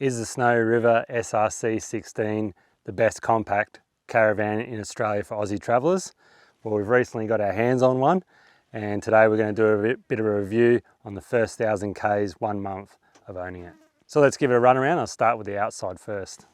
Is the Snowy River SRC16 the best compact caravan in Australia for Aussie travellers? Well, we've recently got our hands on one, and today we're going to do a bit of a review on the first 1,000 Ks, 1 month of owning it. So let's give it a run around. I'll start with the outside first.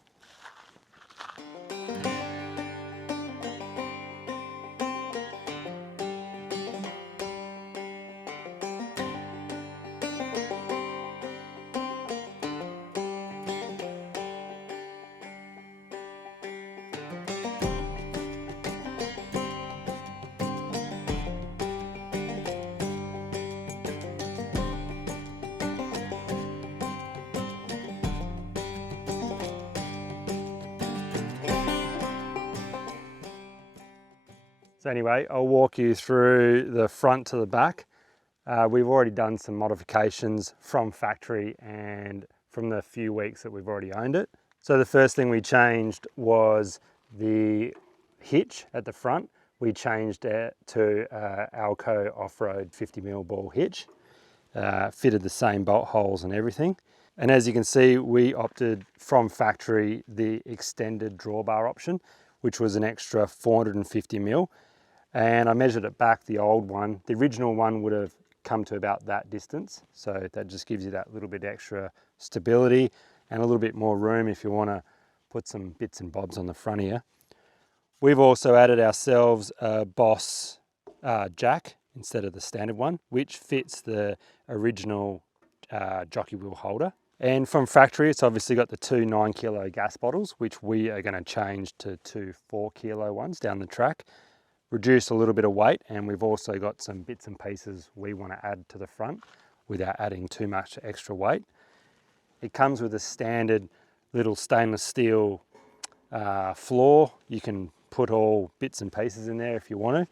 So anyway, I'll walk you through the front to the back. We've already done some modifications from factory and from the few weeks that we've already owned it. So the first thing we changed was the hitch at the front. We changed it to Alco off-road 50mm ball hitch. Fitted the same bolt holes and everything. And as you can see, we opted from factory the extended drawbar option, which was an extra 450mm. And I measured it back, the old one. The original one would have come to about that distance. So that just gives you that little bit extra stability and a little bit more room if you want to put some bits and bobs on the front here. We've also added ourselves a Boss jack instead of the standard one, which fits the original jockey wheel holder. And from factory, it's obviously got the two 9kg gas bottles, which we are going to change to two 4kg ones down the track. Reduce a little bit of weight, and we've also got some bits and pieces we want to add to the front without adding too much extra weight. It comes with a standard little stainless steel floor. You can put all bits and pieces in there if you want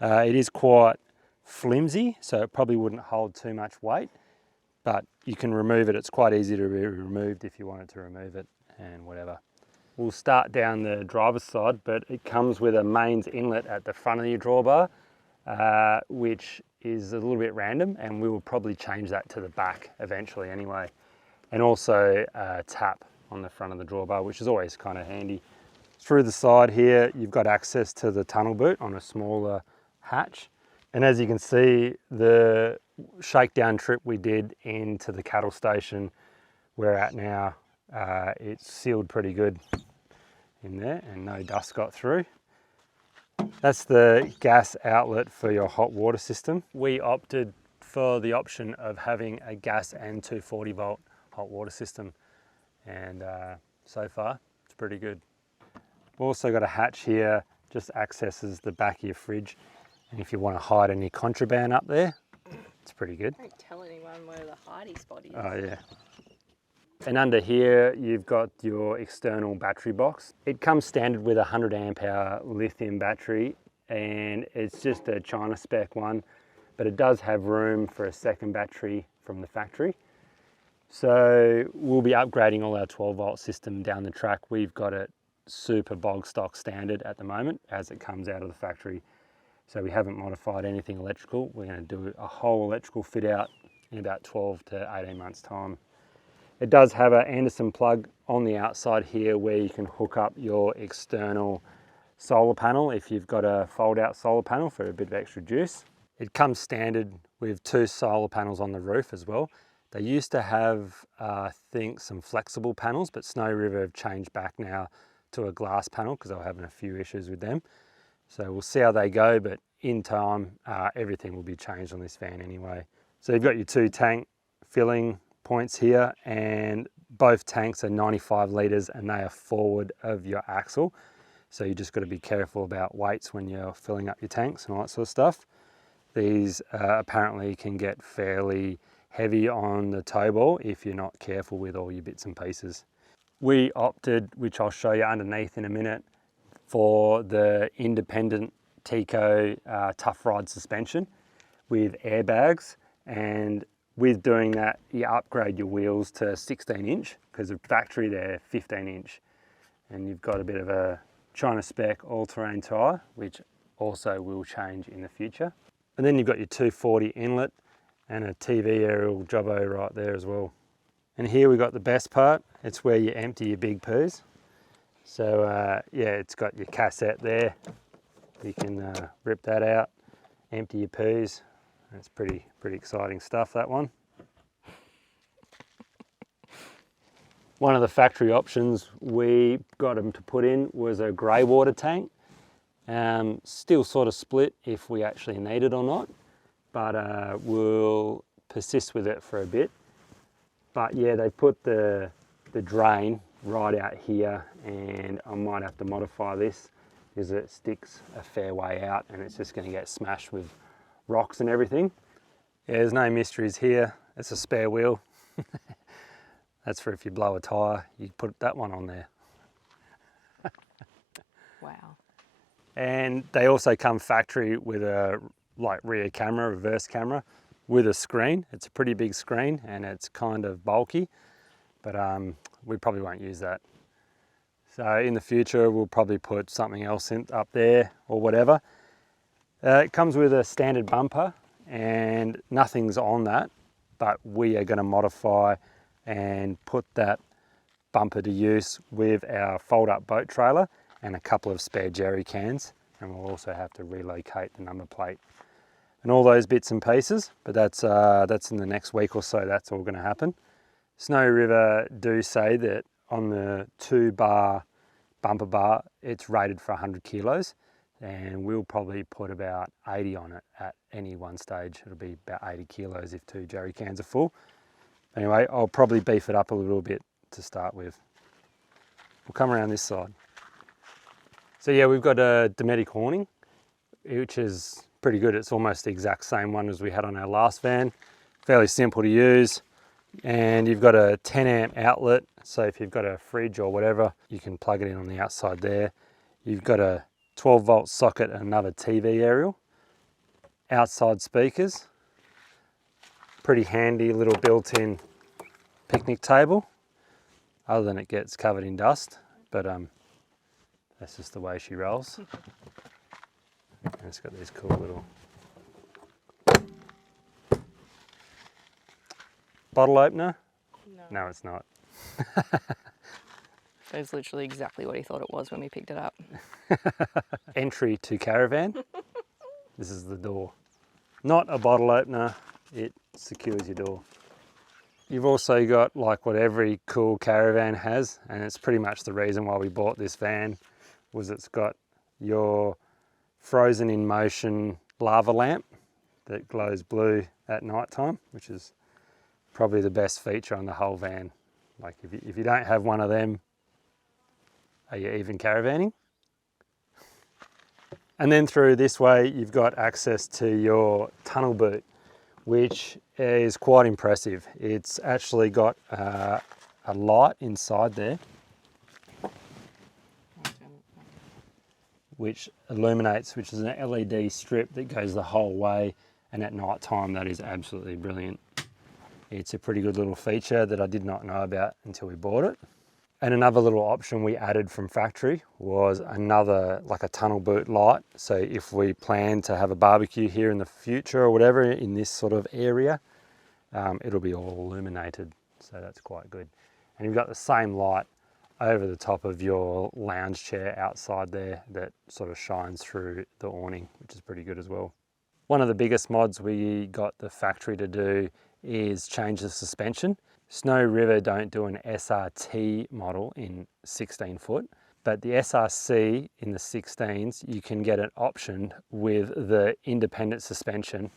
to. It is quite flimsy, so it probably wouldn't hold too much weight, but you can remove it. It's quite easy to be removed if you wanted to remove it and whatever. We'll start down the driver's side, but it comes with a mains inlet at the front of your drawbar, which is a little bit random, and we will probably change that to the back eventually anyway. And also a tap on the front of the drawbar, which is always kind of handy. Through the side here, you've got access to the tunnel boot on a smaller hatch. And as you can see, the shakedown trip we did into the cattle station we're at now, it's sealed pretty good in there and no dust got through. That's the gas outlet for your hot water system. We opted for the option of having a gas and 240 volt hot water system, and so far it's pretty good. We've also got a hatch here, just accesses the back of your fridge, and if you want to hide any contraband up there, it's pretty good. Don't tell anyone where the hidey spot is. Oh yeah. And under here, you've got your external battery box. It comes standard with a 100 amp hour lithium battery, and it's just a China spec one, but it does have room for a second battery from the factory. So we'll be upgrading all our 12 volt system down the track. We've got it super bog stock standard at the moment as it comes out of the factory. So we haven't modified anything electrical. We're going to do a whole electrical fit out in about 12 to 18 months time. It does have an Anderson plug on the outside here where you can hook up your external solar panel if you've got a fold out solar panel for a bit of extra juice. It comes standard with two solar panels on the roof as well. They used to have, I think, some flexible panels, but Snowy River have changed back now to a glass panel because they were having a few issues with them. So we'll see how they go, but in time, everything will be changed on this van anyway. So you've got your two tank filling points here, and both tanks are 95 litres and they are forward of your axle. So you just got to be careful about weights when you're filling up your tanks and all that sort of stuff. These apparently can get fairly heavy on the tow ball if you're not careful with all your bits and pieces. We opted, which I'll show you underneath in a minute, for the independent Tico Tuffride suspension with airbags, and with doing that you upgrade your wheels to 16 inch because the factory they're 15 inch, and you've got a bit of a China spec all-terrain tyre which also will change in the future. And then you've got your 240 inlet and a TV aerial jobbo right there as well. And here we got the best part. It's where you empty your big poos. So yeah, it's got your cassette there. You can rip that out, empty your poos. It's pretty exciting stuff, that one. One of the factory options we got them to put in was a grey water tank. Still sort of split if we actually need it or not, but we'll persist with it for a bit. But yeah, they put the drain right out here, and I might have to modify this because it sticks a fair way out and it's just going to get smashed with rocks and everything. Yeah, there's no mysteries here. It's a spare wheel. That's for if you blow a tyre, you put that one on there. Wow. And they also come factory with a rear camera, reverse camera, with a screen. It's a pretty big screen and it's kind of bulky, but we probably won't use that. So in the future, we'll probably put something else up there or whatever. It comes with a standard bumper and nothing's on that, but we are going to modify and put that bumper to use with our fold-up boat trailer and a couple of spare jerry cans, and we'll also have to relocate the number plate and all those bits and pieces, but that's in the next week or so. That's all going to happen. Snowy River do say that on the 2-bar bumper bar, it's rated for 100 kilos, and we'll probably put about 80 on it at any one stage. It'll be about 80 kilos if 2 jerry cans are full. Anyway, I'll probably beef it up a little bit to start with. We'll come around this side. So yeah, we've got a Dometic awning, which is pretty good. It's almost the exact same one as we had on our last van. Fairly simple to use. And you've got a 10 amp outlet. So if you've got a fridge or whatever, you can plug it in on the outside there. You've got a 12 volt socket and another TV aerial. Outside speakers. Pretty handy little built-in picnic table, other than it gets covered in dust, but that's just the way she rolls. And it's got these cool little bottle opener. No, it's not. That is literally exactly what he thought it was when we picked it up. Entry to caravan. This is the door. Not a bottle opener, it secures your door. You've also got like what every cool caravan has, and it's pretty much the reason why we bought this van, was it's got your frozen in motion lava lamp that glows blue at night time, which is probably the best feature on the whole van. Like if you don't have one of them, are you even caravanning? And then through this way, you've got access to your tunnel boot, which is quite impressive. It's actually got a light inside there, which illuminates, which is an LED strip that goes the whole way, and at night time that is absolutely brilliant. It's a pretty good little feature that I did not know about until we bought it. And another little option we added from factory was another, like a tunnel boot light. So if we plan to have a barbecue here in the future or whatever in this sort of area, it'll be all illuminated. So that's quite good. And you've got the same light over the top of your lounge chair outside there that sort of shines through the awning, which is pretty good as well. One of the biggest mods we got the factory to do is change the suspension. Snowy River don't do an SRT model in 16 foot, but the SRC in the 16s, you can get an option with the independent suspension,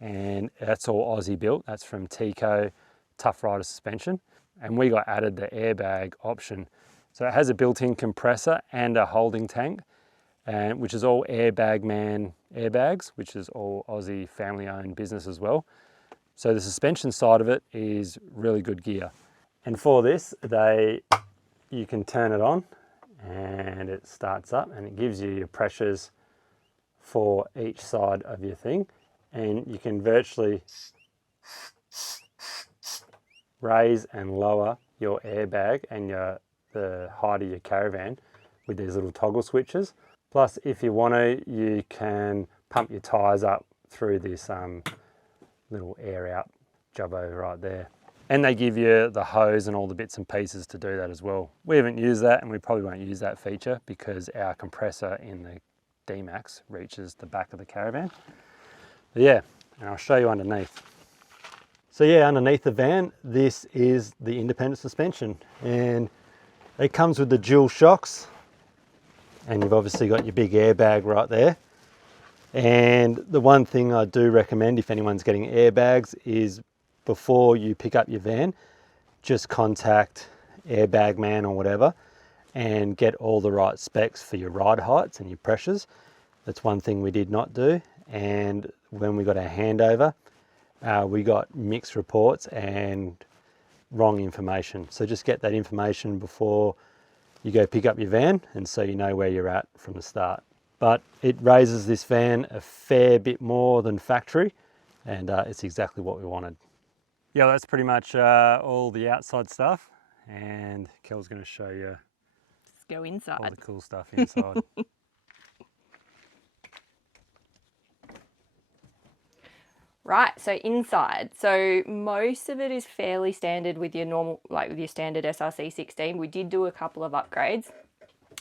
and that's all Aussie built. That's from Tico Tuffride suspension, and we got added the airbag option. So it has a built-in compressor and a holding tank, and which is all Airbag Man airbags, which is all Aussie family-owned business as well. So the suspension side of it is really good gear. And for this, you can turn it on and it starts up and it gives you your pressures for each side of your thing. And you can virtually raise and lower your airbag and the height of your caravan with these little toggle switches. Plus, if you want to, you can pump your tyres up through this little air out jobbo right there. And they give you the hose and all the bits and pieces to do that as well. We haven't used that, and we probably won't use that feature because our compressor in the D-Max reaches the back of the caravan. But yeah, and I'll show you underneath. So yeah, underneath the van, this is the independent suspension, and it comes with the dual shocks, and you've obviously got your big airbag right there. And the one thing I do recommend if anyone's getting airbags is before you pick up your van, just contact Airbag Man or whatever and get all the right specs for your ride heights and your pressures. That's one thing we did not do. And when we got our handover, we got mixed reports and wrong information. So just get that information before you go pick up your van, and so you know where you're at from the start. But it raises this van a fair bit more than factory, and it's exactly what we wanted. Yeah, that's pretty much all the outside stuff, and Kel's going to show you Let's go inside. all the cool stuff inside. Right, so inside. So most of it is fairly standard with your normal, like with your standard SRC16. We did do a couple of upgrades.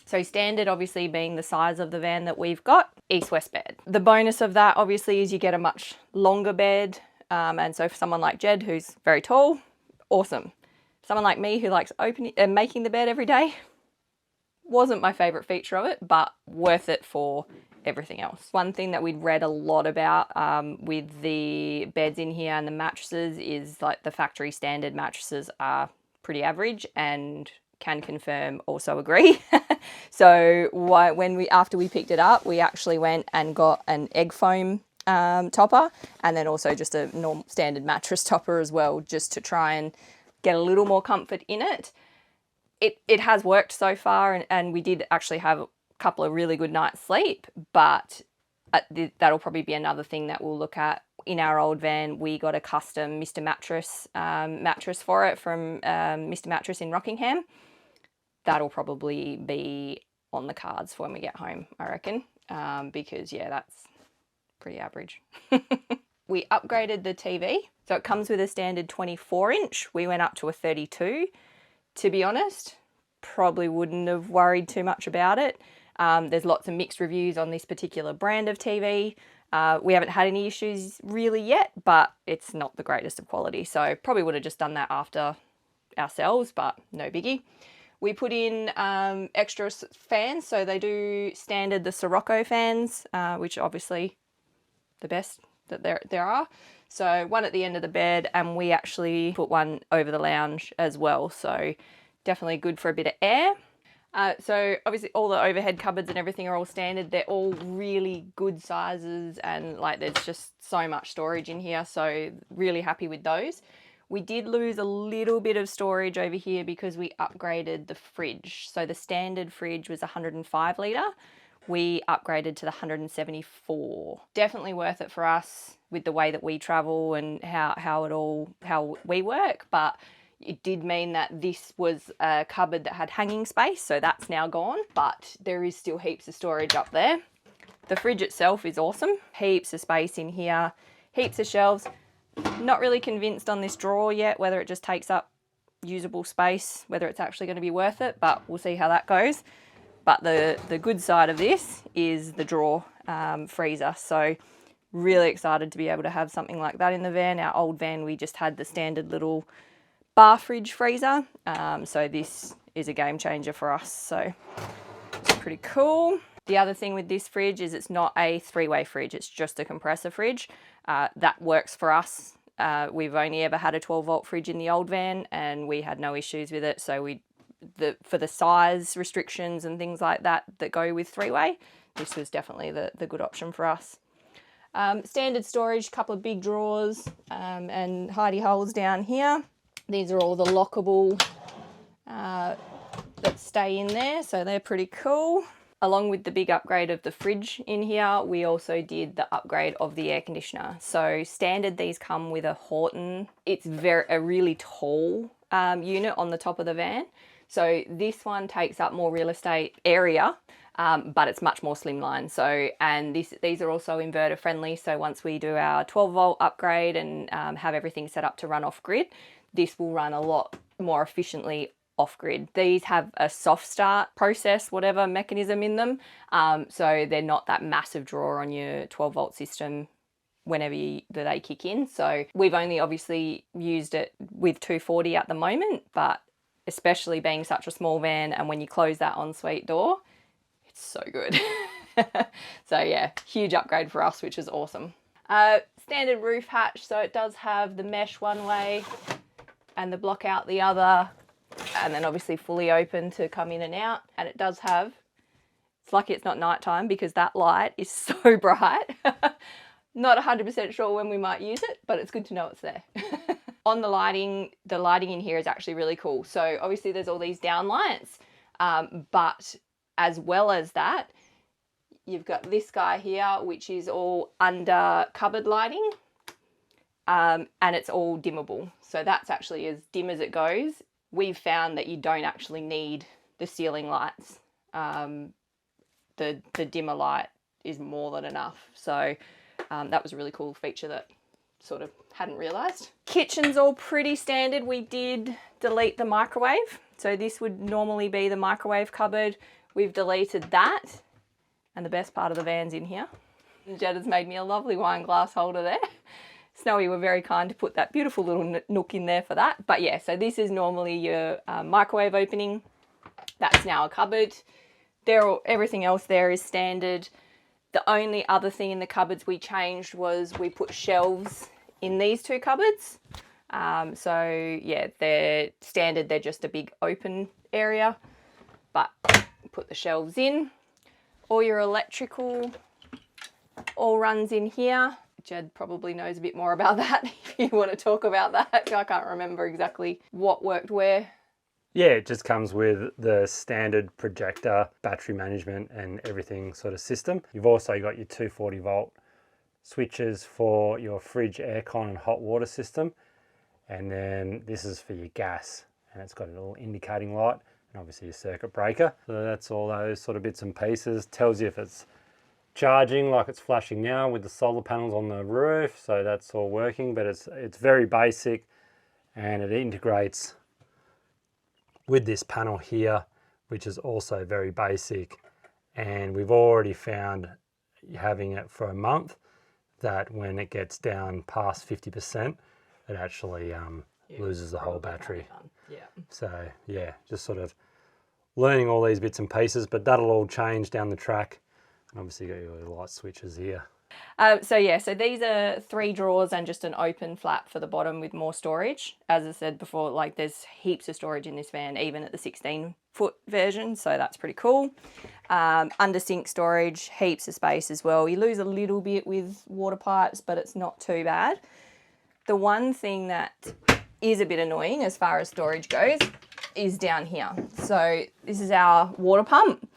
So standard obviously being the size of the van that we've got, east-west bed. The bonus of that obviously is you get a much longer bed. And so for someone like Jed, who's very tall, awesome. Someone like me who likes opening and making the bed every day, wasn't my favorite feature of it, but worth it for everything else. One thing that we'd read a lot about with the beds in here and the mattresses is like the factory standard mattresses are pretty average, and can confirm, also agree. So after we picked it up, we actually went and got an egg foam topper, and then also just a normal standard mattress topper as well, just to try and get a little more comfort in it. It has worked so far, and we did actually have a couple of really good nights sleep, but that'll probably be another thing that we'll look at. In our old van, we got a custom Mr. Mattress mattress for it from Mr. Mattress in Rockingham. That'll probably be on the cards for when we get home, I reckon, because yeah, that's pretty average. We upgraded the TV. So it comes with a standard 24-inch. We went up to a 32. To be honest, probably wouldn't have worried too much about it. There's lots of mixed reviews on this particular brand of TV. We haven't had any issues really yet, but it's not the greatest of quality. So probably would have just done that after ourselves, but no biggie. We put in extra fans. So they do standard the Sirocco fans, which are obviously the best that there are. So one at the end of the bed, and we actually put one over the lounge as well. So definitely good for a bit of air. So obviously all the overhead cupboards and everything are all standard. They're all really good sizes, and like there's just so much storage in here. So really happy with those. We did lose a little bit of storage over here because we upgraded the fridge. So the standard fridge was 105 litre. We upgraded to the 174. Definitely worth it for us with the way that we travel and how we work, but it did mean that this was a cupboard that had hanging space, so that's now gone, but there is still heaps of storage up there. The fridge itself is awesome. Heaps of space in here, heaps of shelves. Not really convinced on this drawer yet, whether it just takes up usable space, whether it's actually going to be worth it, but we'll see how that goes. But the good side of this is the drawer freezer. So really excited to be able to have something like that in the van. Our old van, we just had the standard little bar fridge freezer. So this is a game changer for us. So it's pretty cool. The other thing with this fridge is it's not a three-way fridge. It's just a compressor fridge. That works for us. We've only ever had a 12-volt fridge in the old van, and we had no issues with it. So for the size restrictions and things like that go with three-way, this was definitely the good option for us. Standard storage, couple of big drawers and hidey holes down here. These are all the lockable that stay in there, so they're pretty cool. Along with the big upgrade of the fridge in here, we also did the upgrade of the air conditioner. So standard, these come with a Horton. It's a really tall unit on the top of the van. So this one takes up more real estate area, but it's much more slimline. So, and these are also inverter friendly. So once we do our 12-volt upgrade and have everything set up to run off grid, this will run a lot more efficiently off-grid. These have a soft start process, whatever mechanism in them, so they're not that massive draw on your 12-volt system whenever they kick in. So we've only obviously used it with 240 at the moment, but especially being such a small van, and when you close that ensuite door, it's so good. So yeah, huge upgrade for us, which is awesome. Standard roof hatch, so it does have the mesh one way and the block out the other, and then obviously fully open to come in and out. And it does have, it's lucky it's not nighttime because that light is so bright. Not 100% sure when we might use it, but it's good to know it's there. On the lighting in here is actually really cool. So obviously there's all these down lights, but as well as that, you've got this guy here, which is all under cupboard lighting, and it's all dimmable. So that's actually as dim as it goes. We've found that you don't actually need the ceiling lights. The dimmer light is more than enough. So that was a really cool feature that sort of hadn't realised. Kitchen's all pretty standard. We did delete the microwave. So this would normally be the microwave cupboard. We've deleted that. And the best part of the van's in here. Jed has made me a lovely wine glass holder there. Snowy were very kind to put that beautiful little nook in there for that. But yeah, so this is normally your microwave opening. That's now a cupboard. Everything else there is standard. The only other thing in the cupboards we changed was we put shelves in these two cupboards. So yeah, they're standard. They're just a big open area, but put the shelves in. All your electrical all runs in here. Jed probably knows a bit more about that if you want to talk about that. I can't remember exactly what worked where. Yeah, it just comes with the standard projector, battery management and everything sort of system. You've also got your 240 volt switches for your fridge, aircon and hot water system. And then this is for your gas, and it's got a little indicating light and obviously your circuit breaker. So that's all those sort of bits and pieces. Tells you if it's charging like it's flashing now with the solar panels on the roof. So that's all working, but it's very basic, and it integrates with this panel here, which is also very basic. And we've already found, having it for a month, that when it gets down past 50%, it actually loses the whole battery. Yeah. So yeah, just sort of learning all these bits and pieces, but that'll all change down the track. And obviously you got your light switches here. So yeah, so these are 3 drawers and just an open flap for the bottom with more storage. As I said before, like there's heaps of storage in this van, even at the 16-foot version, so that's pretty cool. Under sink storage, heaps of space as well. You lose a little bit with water pipes, but it's not too bad. The one thing that is a bit annoying as far as storage goes is down here. So this is our water pump.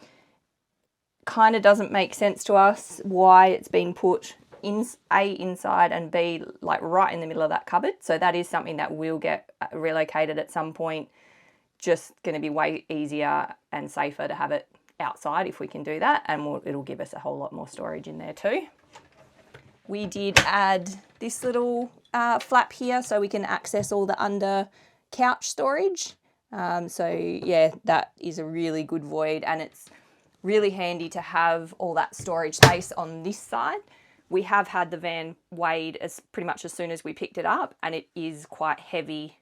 Kind of doesn't make sense to us why it's been put in inside and B like right in the middle of that cupboard. So that is something that will get relocated at some point. Just going to be way easier and safer to have it outside if we can do that, and it'll give us a whole lot more storage in there too. We did add this little flap here so we can access all the under couch storage. So yeah, that is a really good void, and it's really handy to have all that storage space on this side. We have had the van weighed as pretty much as soon as we picked it up, and it is quite heavy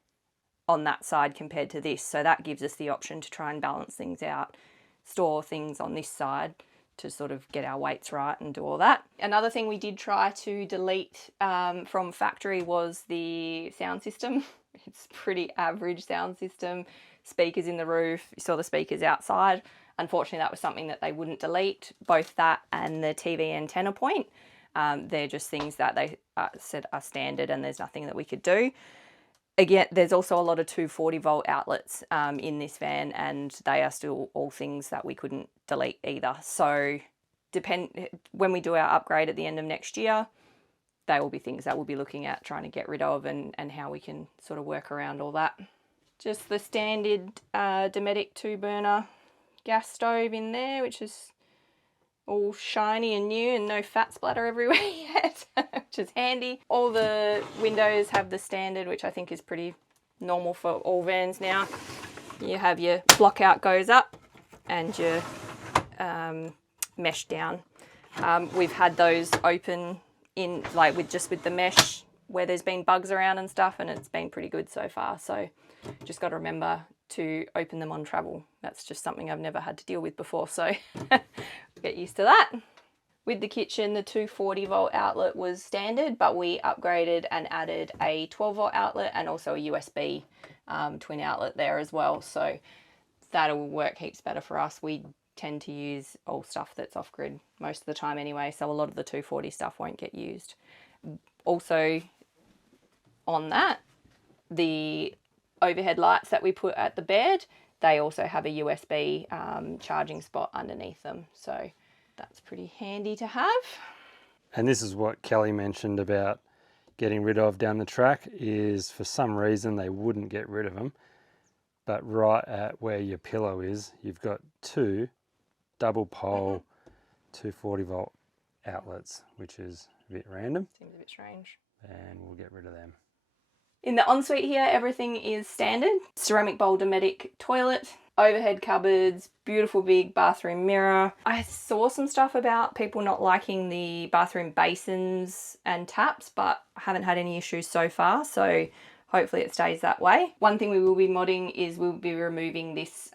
on that side compared to this. So that gives us the option to try and balance things out, store things on this side to sort of get our weights right and do all that. Another thing we did try to delete from factory was the sound system. It's pretty average sound system. Speakers in the roof, you saw the speakers outside. Unfortunately, that was something that they wouldn't delete, both that and the TV antenna point. They're just things that they said are standard, and there's nothing that we could do. Again, there's also a lot of 240 volt outlets in this van, and they are still all things that we couldn't delete either. So when we do our upgrade at the end of next year, they will be things that we'll be looking at trying to get rid of, and how we can sort of work around all that. Just the standard Dometic 2-burner gas stove in there, which is all shiny and new and no fat splatter everywhere yet, which is handy. All the windows have the standard, which I think is pretty normal for all vans now. You have your block out goes up and your mesh down. We've had those open in like with the mesh where there's been bugs around and stuff, and it's been pretty good so far. So just got to remember to open them on travel. That's just something I've never had to deal with before, so get used to that. With the kitchen, the 240 volt outlet was standard, but we upgraded and added a 12 volt outlet and also a USB twin outlet there as well. So that'll work heaps better for us. We tend to use all stuff that's off grid most of the time anyway, so a lot of the 240 stuff won't get used. Also on that, the overhead lights that we put at the bed, they also have a USB charging spot underneath them, so that's pretty handy to have. And this is what Kelly mentioned about getting rid of down the track, is for some reason they wouldn't get rid of them, but right at where your pillow is, you've got two double pole 240 volt outlets, which is a bit random. Seems a bit strange. And we'll get rid of them. In the ensuite here, everything is standard. Ceramic bowl Dometic toilet, overhead cupboards, beautiful big bathroom mirror. I saw some stuff about people not liking the bathroom basins and taps, but I haven't had any issues so far, so hopefully it stays that way. One thing we will be modding is we'll be removing this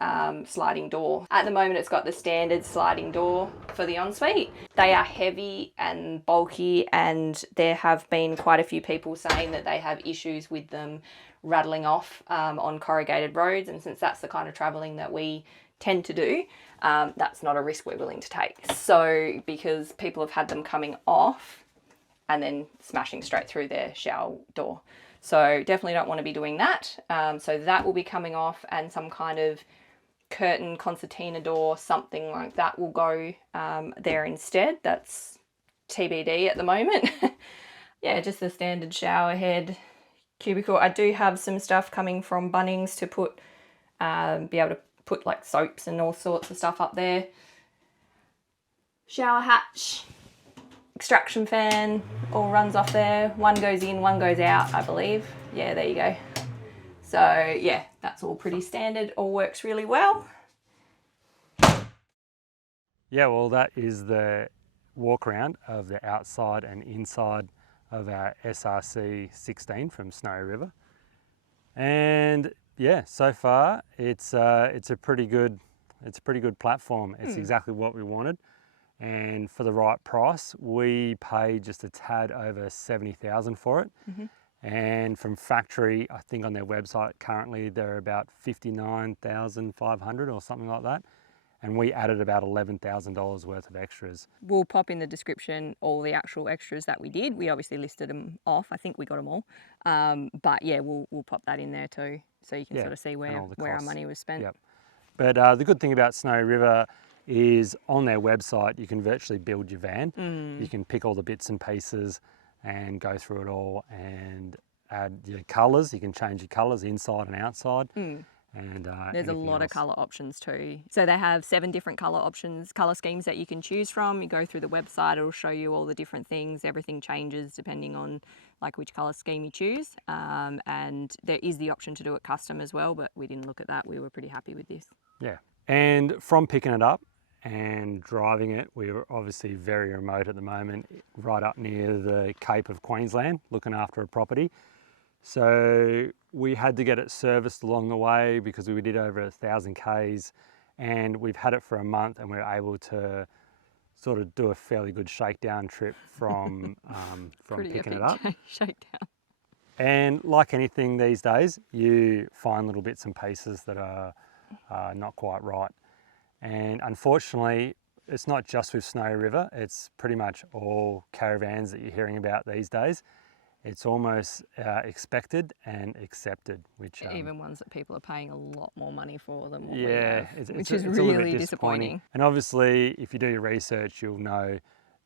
sliding door. At the moment it's got the standard sliding door for the ensuite. They are heavy and bulky, and there have been quite a few people saying that they have issues with them rattling off on corrugated roads, and since that's the kind of travelling that we tend to do, that's not a risk we're willing to take. So because people have had them coming off and then smashing straight through their shower door. So definitely don't want to be doing that. So that will be coming off, and some kind of curtain concertina door, something like that will go there instead. That's TBD at the moment. Yeah, just the standard shower head cubicle. I do have some stuff coming from Bunnings to put, be able to put like soaps and all sorts of stuff up there. Shower hatch, extraction fan, all runs off there. One goes in, one goes out, I believe. Yeah, there you go. So yeah, that's all pretty standard, all works really well. Yeah, well, that is the walk around of the outside and inside of our SRC16 from Snowy River. And yeah, so far it's a pretty good platform. It's exactly what we wanted. And for the right price, we paid just a tad over 70,000 for it. And from factory, I think on their website currently they're about 59,500 or something like that. And we added about $11,000 worth of extras. We'll pop in the description all the actual extras that we did. We obviously listed them off. I think we got them all. But yeah, we'll pop that in there too, so you can sort of see where our money was spent. Yep. But the good thing about Snowy River is on their website you can virtually build your van. You can pick all the bits and pieces and go through it all and add your colours. You can change your colours inside and outside. And there's a lot of colour options too. So they have 7 different colour options, colour schemes that you can choose from. You go through the website, it'll show you all the different things. Everything changes depending on like which colour scheme you choose. And there is the option to do it custom as well, but we didn't look at that. We were pretty happy with this. Yeah, and from picking it up and driving it, we were obviously very remote at the moment, right up near the Cape of Queensland, looking after a property. So we had to get it serviced along the way because we did over 1,000 Ks, and we've had it for a month, and we were able to sort of do a fairly good shakedown trip from picking it up. Shakedown. And like anything these days, you find little bits and pieces that are not quite right. And unfortunately, it's not just with Snowy River, it's pretty much all caravans that you're hearing about these days. It's almost expected and accepted, which even ones that people are paying a lot more money for than what we have, which is really disappointing. And obviously, if you do your research, you'll know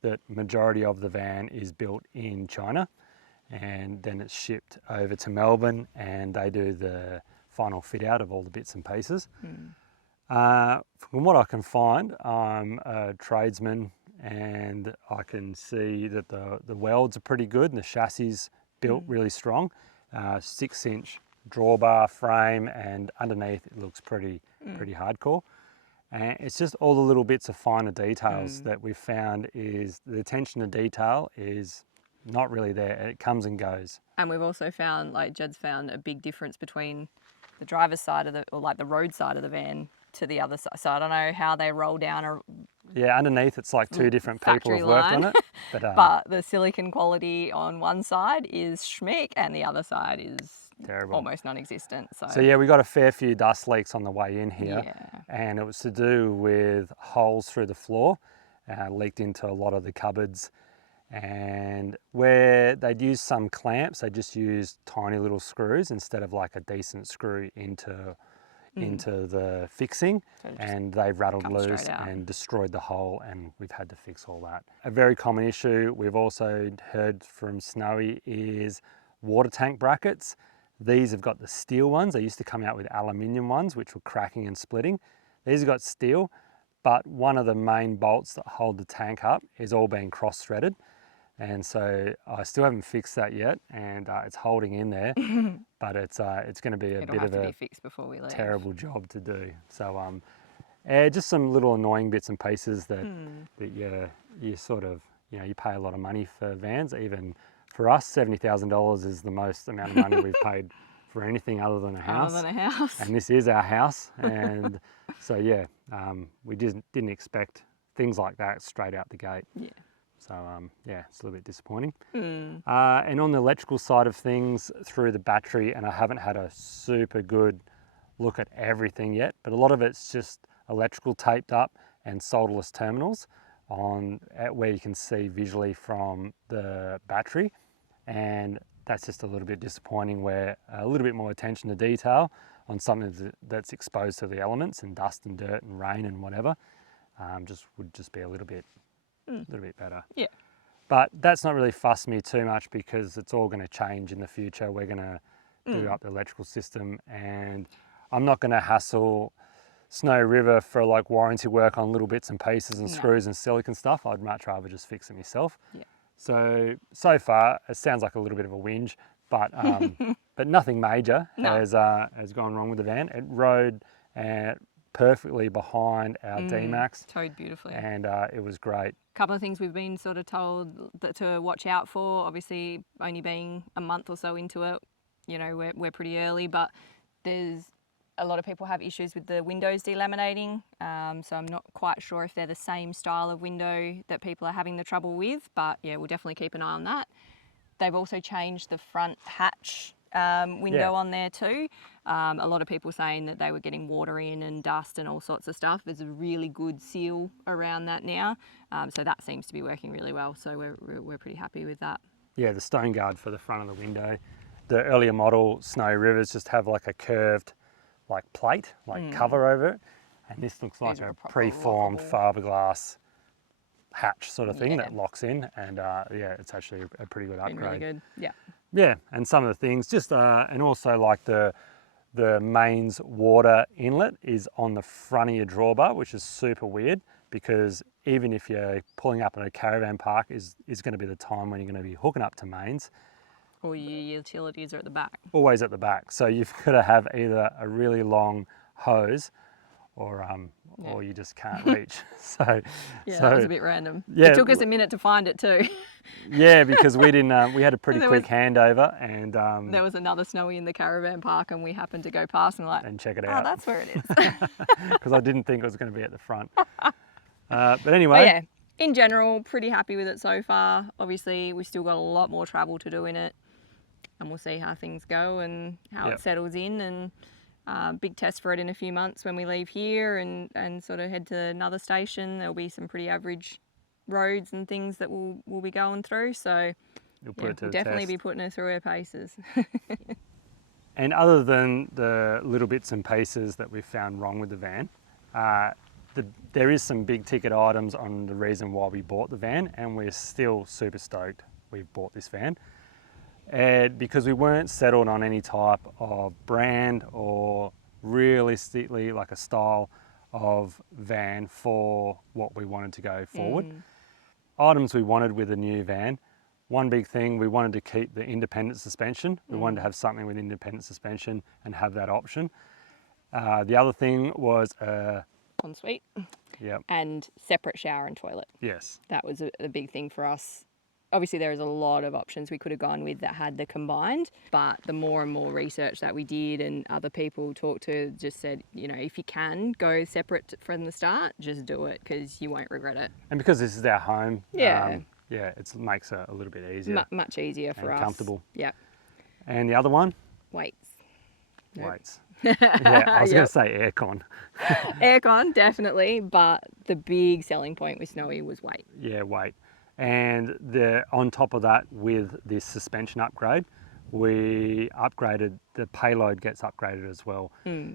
that majority of the van is built in China, and then it's shipped over to Melbourne, and they do the final fit out of all the bits and pieces. From what I can find, I'm a tradesman, and I can see that the welds are pretty good and the chassis built really strong. 6-inch drawbar frame, and underneath it looks pretty hardcore. And it's just all the little bits of finer details that we've found is the attention to detail is not really there. It comes and goes. And we've also found, like Jed's found, a big difference between the driver's side of the, or like the road side of the van to the other side. So I don't know how they roll down Yeah, underneath it's like two different people have worked on it. But the silicon quality on one side is schmick and the other side is terrible, almost non-existent. So yeah, we got a fair few dust leaks on the way in here, yeah. and it was to do with holes through the floor, leaked into a lot of the cupboards, and where they'd used some clamps, they just used tiny little screws instead of like a decent screw into the fixing, and they've rattled loose and destroyed the hole, and we've had to fix all that. A very common issue we've also heard from Snowy is water tank brackets. These have got the steel ones. They used to come out with aluminium ones, which were cracking and splitting. These have got steel, but one of the main bolts that hold the tank up is all being cross-threaded. And so I still haven't fixed that yet, and it's holding in there, but it's going to be a bit of a fixed before we leave. Terrible job to do. So just some little annoying bits and pieces that you sort of, you know, you pay a lot of money for vans. Even for us, $70,000 is the most amount of money we've paid for anything other than a house. Other than a house. And this is our house, and so yeah, we just didn't expect things like that straight out the gate. Yeah. So yeah, it's a little bit disappointing. And on the electrical side of things, through the battery, and I haven't had a super good look at everything yet, but a lot of it's just electrical taped up and solderless terminals where you can see visually from the battery, and that's just a little bit disappointing, where a little bit more attention to detail on something that's exposed to the elements and dust and dirt and rain and whatever would just be a little bit better. Yeah. But that's not really fussed me too much, because it's all going to change in the future. We're going to do up the electrical system, and I'm not going to hassle Snow River for like warranty work on little bits and pieces and screws and silicon stuff. I'd much rather just fix it myself. Yeah. So far it sounds like a little bit of a whinge, but but nothing major has gone wrong with the van. It rode perfectly behind our D-Max. Towed beautifully. And it was great. A couple of things we've been sort of told that to watch out for, obviously only being a month or so into it, you know, we're pretty early, but there's a lot of people have issues with the windows delaminating. So I'm not quite sure if they're the same style of window that people are having the trouble with, but yeah, we'll definitely keep an eye on that. They've also changed the front hatch window on there too. A lot of people saying that they were getting water in and dust and all sorts of stuff. There's a really good seal around that now, so that seems to be working really well. So we're pretty happy with that. Yeah, the stone guard for the front of the window. The earlier model Snow Rivers just have like a curved like plate, like cover over it, and this looks like a preformed fiberglass hatch sort of thing that locks in, and yeah, it's actually a pretty good upgrade. Really good. Yeah. Yeah, and some of the things just and also like the mains water inlet is on the front of your drawbar, which is super weird, because even if you're pulling up in a caravan park is going to be the time when you're going to be hooking up to mains. Or your utilities are at the back. Always at the back. So you've got to have either a really long hose or you just can't reach. So that was a bit random. Yeah, it took us a minute to find it too. Yeah, because we didn't. We had a pretty quick handover, and there was another Snowy in the caravan park, and we happened to go past and check it out. Oh, that's where it is. Because I didn't think it was going to be at the front. But anyway. Yeah, in general, pretty happy with it so far. Obviously, we've still got a lot more travel to do in it, and we'll see how things go and how it settles in. And big test for it in a few months when we leave here and sort of head to another station. There'll be some pretty average roads and things that we'll be going through. So we'll definitely be putting her through her paces. And other than the little bits and pieces that we've found wrong with the van, there is some big ticket items on the reason why we bought the van, and we're still super stoked we've bought this van. And because we weren't settled on any type of brand or realistically like a style of van for what we wanted to go forward. Items we wanted with a new van one big thing, we wanted to keep the independent suspension. We wanted to have something with independent suspension and have that option. The other thing was Ensuite. Yep. And separate shower and toilet. Yes. That was a big thing for us. Obviously, there was a lot of options we could have gone with that had the combined, but the more and more research that we did and other people talked to just said, you know, if you can go separate from the start, just do it because you won't regret it. And because this is our home, Yeah, yeah, it makes it a little bit easier. Much easier for and us. comfortable. Yeah. And the other one? Weights. Nope. Weights. Yeah, I was Yep. going to say aircon. Aircon, definitely, but the big selling point with Snowy was weight. Yeah, weight. And on top of that, with this suspension upgrade, we upgraded, the payload gets upgraded as well.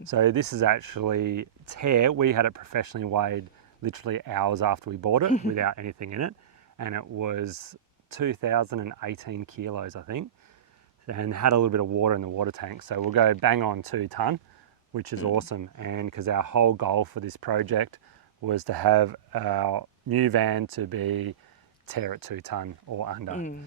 So this is actually tear. We had it professionally weighed literally hours after we bought it without anything in it. And it was 2018 kilos, I think, and had a little bit of water in the water tank. So we'll go bang on 2 tonne, which is awesome. And because our whole goal for this project was to have our new van to be tear at 2 tonne or under.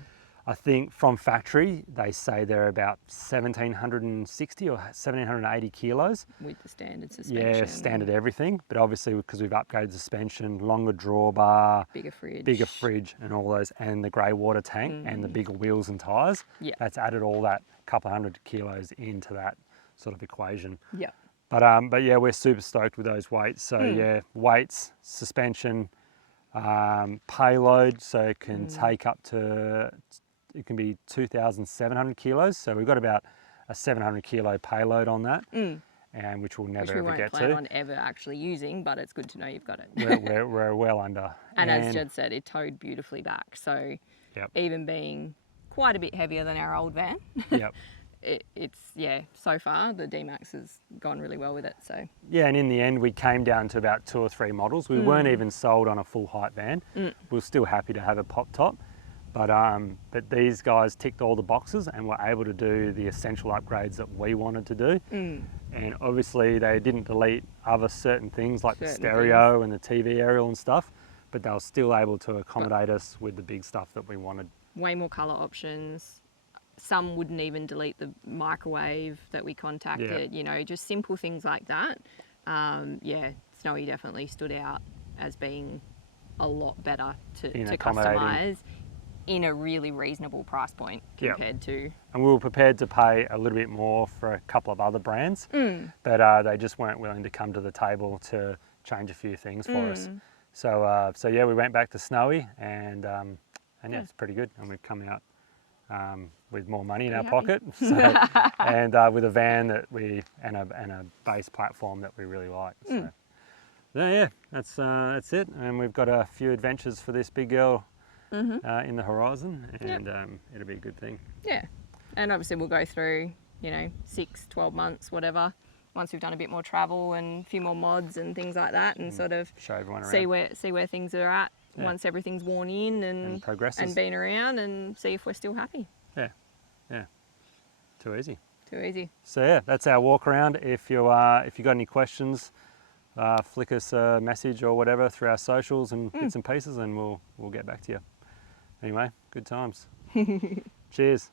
I think from factory, they say they're about 1,760 or 1,780 kilos. With the standard suspension. Yeah, standard everything. But obviously because we've upgraded suspension, longer drawbar, bigger fridge and all those, and the grey water tank and the bigger wheels and tyres, Yeah. that's added all that couple hundred kilos into that sort of equation. Yeah. But yeah, we're super stoked with those weights. So yeah, weights, suspension, payload, so it can take up to, it can be 2,700 kilos. So we've got about a 700 kilo payload on that, and which we'll never ever get to. Which we won't plan on ever actually using, but it's good to know you've got it. we're well under. And as Jed said, it towed beautifully back. So even being quite a bit heavier than our old van, Yep. it's, yeah, so far the D-Max has gone really well with it. So yeah, and in the end we came down to about 2 or 3 models. We weren't even sold on a full height van. We're still happy to have a pop top, but these guys ticked all the boxes and were able to do the essential upgrades that we wanted to do. And obviously they didn't delete other certain things like the stereo and the TV aerial and stuff, but they were still able to accommodate us with the big stuff that we wanted. Way more colour options. Some wouldn't even delete the microwave that we contacted, you know, just simple things like that. Yeah, Snowy definitely stood out as being a lot better to customise in a really reasonable price point compared to... And we were prepared to pay a little bit more for a couple of other brands, but they just weren't willing to come to the table to change a few things for us. So yeah, we went back to Snowy, and yeah, it's pretty good. And we've come out with more money in our pocket, so, and with a van that and a base platform that we really like. So yeah, that's it. And we've got a few adventures for this big girl in the horizon, and it'll be a good thing. Yeah, and obviously we'll go through, you know, 6, 12 months, whatever, once we've done a bit more travel and a few more mods and things like that, and sort of show everyone around. see where things are at once everything's worn in and progresses and been around, and see if we're still happy. Yeah, too easy. So yeah, that's our walk around. If you got any questions, flick us a message or whatever through our socials and bits and pieces, and we'll get back to you. Anyway, good times. Cheers.